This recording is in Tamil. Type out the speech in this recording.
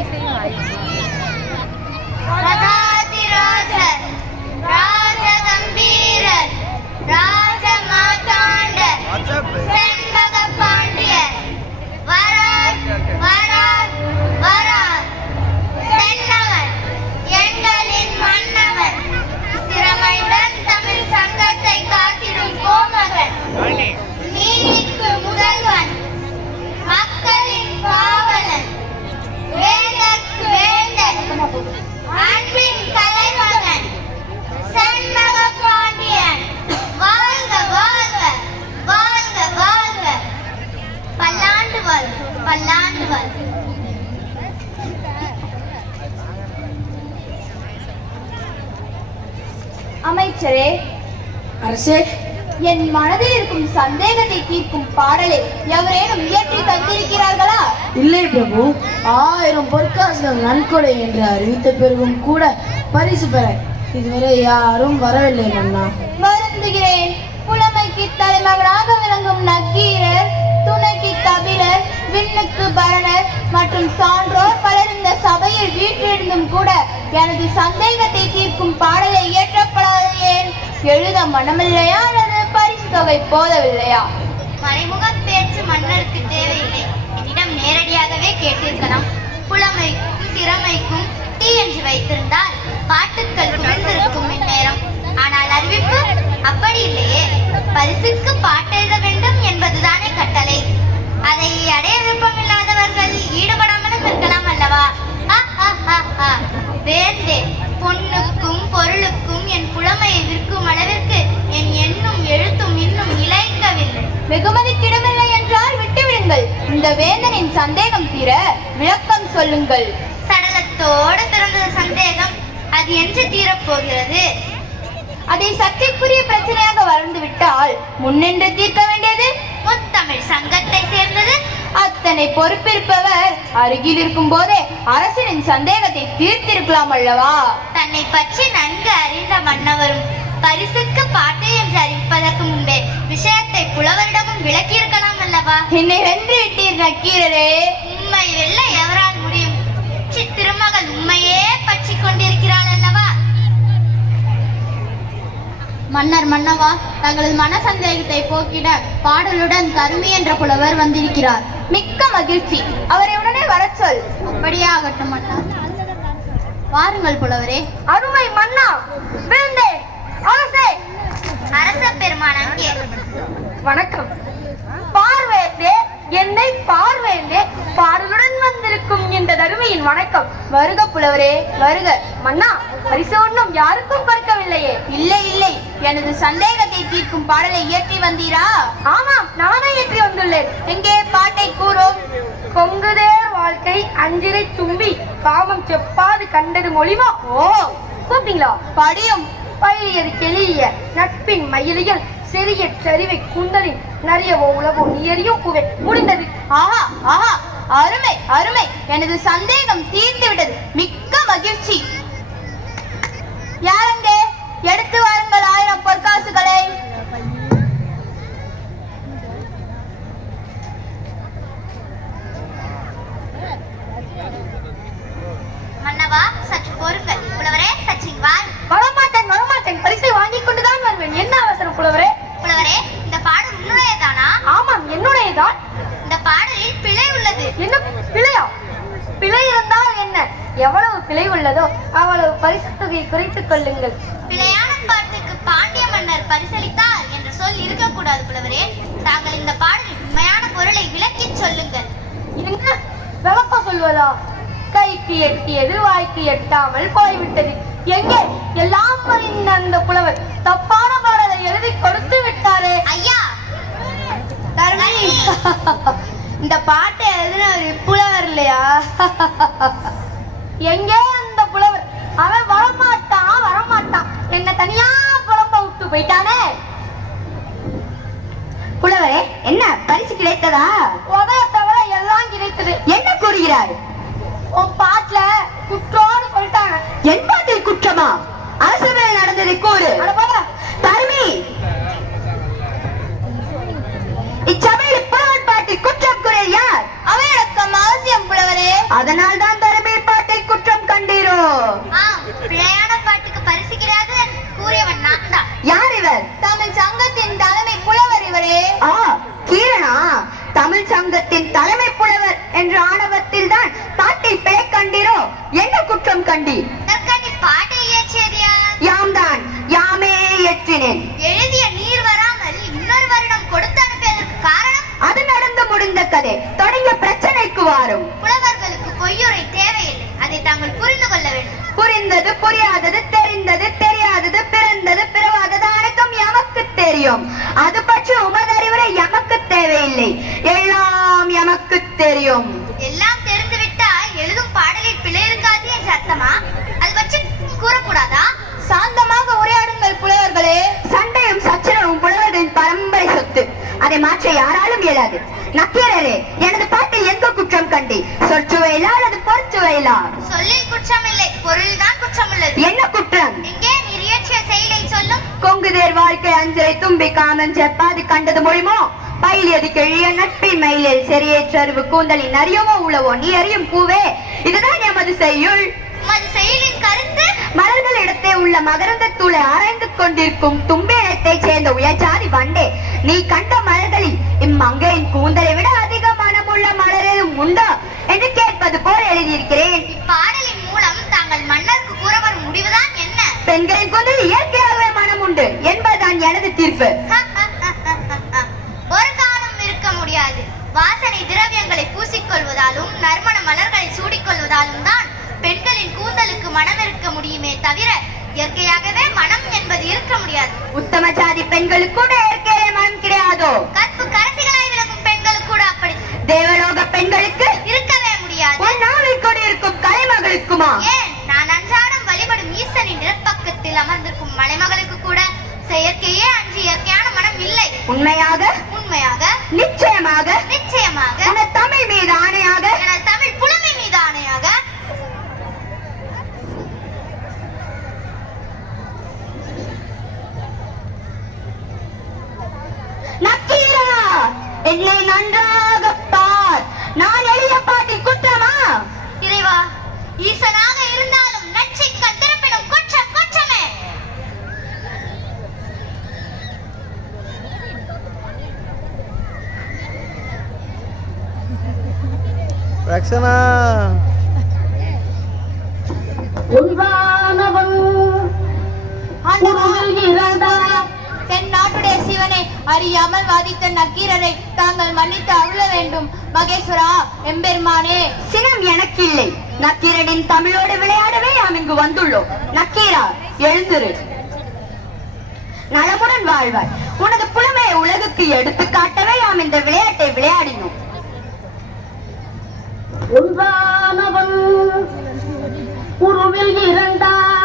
anything like அமைச்சரே. அரசே. என் மனதில் இருக்கும் சந்தேகத்தை தீர்க்கும் பாடலை எவரேனும் இயற்றி தந்திருக்கிறார்களா? இல்லை பிரபு. ஆயிரம் பொற்காசுகள் நன்கொடை என்று அறிவித்த பிறகும் கூட பரிசு பெற இதுவரை யாரும் வரவில்லை மன்னா. வருந்துகிறேன். புலமைக்கு தலைமகனாக விளங்கும் நக்கீரர் துணைக்கு கபிலர் விண்ணுக்கு பரணர் மற்றும் சான்றோர் பலர் இந்த சபையில் வீற்றிருந்தும் கூட எனது சந்தேகத்தை தீர்க்கும் பாடலை இயற்றப்படாது ஏன் எழுத மனமில்லையா? அல்லது பரிசு தொகை போதவில்லையா? மறைமுக பேச்சு மன்னருக்கு தேவையில்லை. என்னிடம் நேரடியாகவே கேட்டிருக்கலாம். புலமைக்கும் திறமைக்கும் டீ என்று வைத்திருந்தால் பாட்டுக்கள் குவிந்திருக்கும் இந்நேரம். ஆனால் அறிவிப்பு அப்படி இல்லையே. பரிசுக்கு பாட்டு எழுத வேண்டும் என்பதுதானே கட்டளை அதை அடைய விருப்பமில்லாதவர்கள் ஈடுபடாமலும் இருக்கலாம் அல்லவா ஆ, ஆ, ஆ, ஆ. வேந்தே பொன்னுக்கும் பொருளுக்கும் என் புலமையை விற்கும் அளவிற்கு என் எண்ணும் எழுத்தும் இன்னும் இழைக்கவில்லை வெகுமதிக்கிடமில்லை என்றால் விட்டுவிடுங்கள். இந்த வேந்தனின் சந்தேகம் தீர விளக்கம் சொல்லுங்கள். சடலத்தோடு பிறந்த சந்தேகம். அது என்று தீரப்போகிறது அதை சர்ச்சைக்குரிய பிரச்சனையாக வளர்ந்து விட்டால் முன்னின்று தீர்க்க வேண்டியது? முத்தமிழ் சங்கத்தை சேர்ந்தது. அத்தனை பொறுப்பிருப்பவர் அருகில் இருக்கும் போதே அரசனின் சந்தேகத்தை தீர்த்திருக்கலாம் அல்லவா? தன்னை பற்றி நன்கு அறிந்த மன்னவரும் பரிசுக்கு பாட்டு என்று அறிவிப்பதற்கு முன்பே விஷயத்தை புலவரிடமும் விளக்கியிருக்கலாம் அல்லவா? என்னை வென்று விட்டீர் நக்கீரரே. உண்மை வெல்ல எவரால் முடியும். சி திருமகள் உண்மையே பற்றி கொண்டிருக்கிறாள் அல்லவா? மன்னர் மன்னவா தங்களது மன சந்தேகத்தை போக்கிட பாடலுடன் தருமி என்ற புலவர் வந்திருக்கிறார். மிக்க மகிழ்ச்சி. அவரை உடனே வரச் சொல். அப்படியே ஆகட்டும் மன்னா வாருங்கள் புலவரே. அருமை மன்னா வேந்தே அரசே அரச பெருமான் அங்கே. வணக்கம். பார்வேந்தே என்னை பார்வேந்தே பாடலுடன் வந்திருக்கும் இந்த தருமையின் வணக்கம். வருக புலவரே வருக. மன்னா பரிசு ஒன்றும் யாருக்கும் பறக்கவில்லையே. இல்லை இல்லை. எனது சந்தேகத்தை தீர்க்கும் பாடலை இயற்றி வந்தீரா? ஆமாம் நானே இயற்றி வந்துள்ளேன். எங்கே பாட்டை கூறும்? கொங்குதேர் வாழ்க்கை அஞ்சிரை தும்பி காமம் செப்பாது கண்டது மொழிவா? ஓ. கூப்பிட்டீங்களா? படியும். பயிலியது கெளிய நட்பின் மயிலியல் சிறிய சரிவை குந்தலின் நிறையவோ உலகோ எரியும் புவே முடிந்தது. ஆஹா ஆஹா அருமை அருமை. எனது சந்தேகம் தீர்ந்து விட்டது மிக்க மகிழ்ச்சி. யாரங்க எடுத்து வாருங்கள் ஆயிரம் பொற்காசுகளை மன்னவா சற்று பொறுங்கள் புலவரே சற்று இங்கு வாருங்கள். வரமாட்டேன் வரமாட்டேன் பரிசை வாங்கிக் கொண்டுதான் வருவேன் என்ன அவசரம் புலவரே புலவரே இந்த பாடல் உன்னுடையதானா ஆமாம் என்னுடையதான் இந்த பாடலில் பிழை உள்ளது என்ன பிழையா பிழை இருந்தால் என்ன எவ்வளவு பிழை உள்ளதோ அவ்வளவு பரிசு தொகையை குறைத்துக் கொள்ளுங்கள். பிழையான பாட்டுக்கு பாண்டிய மன்னர் பரிசளித்தார் என்ற சொல் இருக்கக்கூடாது புலவரே. தாங்கள் இந்த பாடலின் உண்மையான பொருளை விளக்கிச் சொல்லுங்கள். என்ன விளக்கம் சொல்வதா கைக்கு எட்டியது வாய்க்கு எட்டாமல் போய்விட்டது. எங்கே? எல்லாம் அறிந்த அந்த புலவர் தப்பான பாடலை எழுதி கொடுத்து விட்டாரே. ஐயா! இந்த பாட்டை எழுதின ஒரு புலவர் இல்லையா? எங்கே அந்த புலவர்? அவன் வரமாட்டான் வரமாட்டான். என்ன தனியா புலம்ப விட்டு போயிட்டானே. புலவரே என்ன பரிசு கிடைத்ததா? உதவ தவிர எல்லாம் கிடைத்தது. என்ன கூறுகிறார்? உன் பாட்டுல குற்றோன்னு சொல்லிட்டாங்க. என் பாட்டில் குற்றமா? அரசவையில் நடந்ததை கூறு. தருமி. இச்சபையில் புலவர் பாட்டில் குற்றம் கூறியது யார்? அவையடக்கம் அவசியம் புலவரே. அதனால் தான் பிழையான பாட்டுக்கு பரிசு கிடையாது கூறியவன் நான் தான். யார் இவர்? தமிழ் சங்கத்தின் தலைமை புலவர் இவரே. ஆ கீரனா? தமிழ் சங்கத்தின் தலைமை புலவர் என்ற ஆணவத்தில் தான் பாட்டை பிழை கண்டீரோ? என்ன குற்றம் கண்டி தற்கனி பாட்டை இயற்றியதா யாம் தான் யாமே இயற்றினேன் எழுதிய நீர் வராமல் இன்னொரு வருடம் கொடுத்து அனுப்பியதற்கு காரணம்? அது நடந்து முடிந்த கதை. தொடங்கிய பிரச்சனைக்கு வாரும். புலவர் புரிந்தது புரியாதது தெரிந்தது தெரியாதது பிறந்தது பிறவாதது அனைத்தும் எமக்கு தெரியும். அது பற்றி உமதறிவுரை எமக்கு தேவையில்லை. எல்லாம் எமக்கு தெரியும். எல்லாம் தெரிந்துவிட்டால் எழுதும் பாடலில் பிழை இருக்காது என்று அர்த்தமா? அது பற்றி கூறக்கூடாதா? சாந்தமாக உரையாடுங்கள் புலவர்களே. சண்டையும் சச்சரவும் புலவர்களின் பரம்பரை சொத்து. அதை மாற்ற யாராலும் இயலாது. நக்கீரரே எனது பாட்டில் எங்க குற்றம் கண்டி? சொற்சுவையிலா பொற்சுவையிலா சொல்லில் குற்றமில்லை பொருள்தான் குற்றம் உள்ளது என்ன குற்றம்? எங்கே நீர் இயற்றிய செயலை சொல்லும்? கொங்குதேர் வாழ்க்கை அஞ்சலை தும்பி காமன் செப்பாது கண்டது மொழிமோ பயிலியது கிழிய நட்பின் மயிலில் செறியேற்றறிவு கூந்தலின் அறியவோ உளவோ? நீ அறியும் பூவே இதுதான் எமது செய்யுள். உமது செயலின் கருத்து? மலர்கள் இடத்தே உள்ள மகரந்த தூளை ஆராய்ந்து கொண்டிருக்கும் தும்பேனத்தை சேர்ந்த உயர்ஜாதி வண்டே நீ கண்ட பூசிக்கொள்வதாலும் நறுமண மலர்களை சூடிக்கொள்வதாலும் தான் பெண்களின் கூந்தலுக்கு மனம் இருக்க முடியுமே தவிர இயற்கையாகவே மனம் என்பது இருக்க முடியாது. உத்தம ஜாதி பெண்களுக்கு கூட இயற்கையிலே மனம் கிடையாதோ? கற்பு கரசிகளாய் விளங்கும் பெண்களுக்கு கூட அப்படி தேவலோக பெண்களுக்கு இருக்கவே முடியாது. நாவில் கொடியிருக்கும் கலைமகளுக்குமா? ஏன்? நான் அன்றாடம் வழிபடும் ஈசனின் இடப்பக்கத்தில் அமர்ந்திருக்கும் மலைமகளுக்கு கூட செயற்கையே அன்று இயற்கையான மனம் இல்லை. உண்மையாக? உண்மையாக? நிச்சயமாக? நிச்சயமாக உனது தமிழ் மீது ஆணையாக எனது தமிழ் புலமை மீது ஆணையாக நக்கீரா என்னை நன்றாக பார் நான் எழுதிய பாட்டில் குற்றமா இறைவா ஈசனாக இருந்தாலும் நச்சிக்கல் திருப்பினும் குற்றம் குற்றமே. ரக்ஷனா. தென் நாட்டுடைய சிவனை அறியாமல் வாதித்த நக்கீரரை தாங்கள் மன்னித்து அருள வேண்டும். மகேஸ்வரா எம்பெருமானே. சினம் எனக்கு இல்லை நக்கீரனின் தமிழோடு விளையாடவே நாம் இங்கு வந்துள்ளோம். நக்கீரா எழுந்திரு. நலமுடன் வாழ்வார் உனது புலமையை உலகுக்கு எடுத்து காட்டவே நாம் இந்த விளையாட்டை விளையாடினோம். உருவில் இரண்டான்